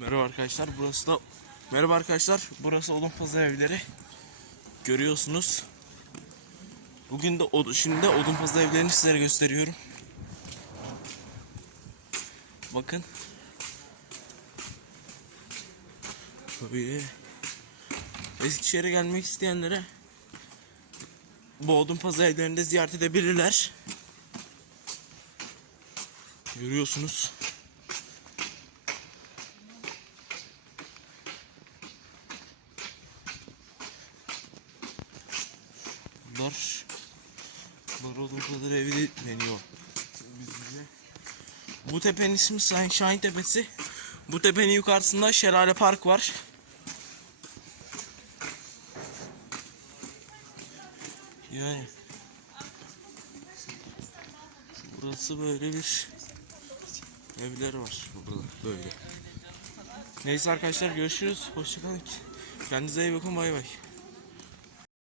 Merhaba arkadaşlar burası da Merhaba arkadaşlar burası Odunpazarı evleri. Görüyorsunuz. Bugün de od şimdi de Odunpazarı evlerini sizlere gösteriyorum. Bakın. Böyle Eskişehir'e gelmek isteyenlere Bu Odunpazarı evlerinde ziyaret edebilirler. Görüyorsunuz Bunlar olduğu kadar evi deniyor bizimle. Bu tepenin ismi Şahin Tepesi. Bu tepenin yukarısında Şelale Park var. Yani Burası böyle bir evler var burada böyle. Neyse arkadaşlar görüşürüz. Hoşçakalın. Kendinize iyi bakın bay bay.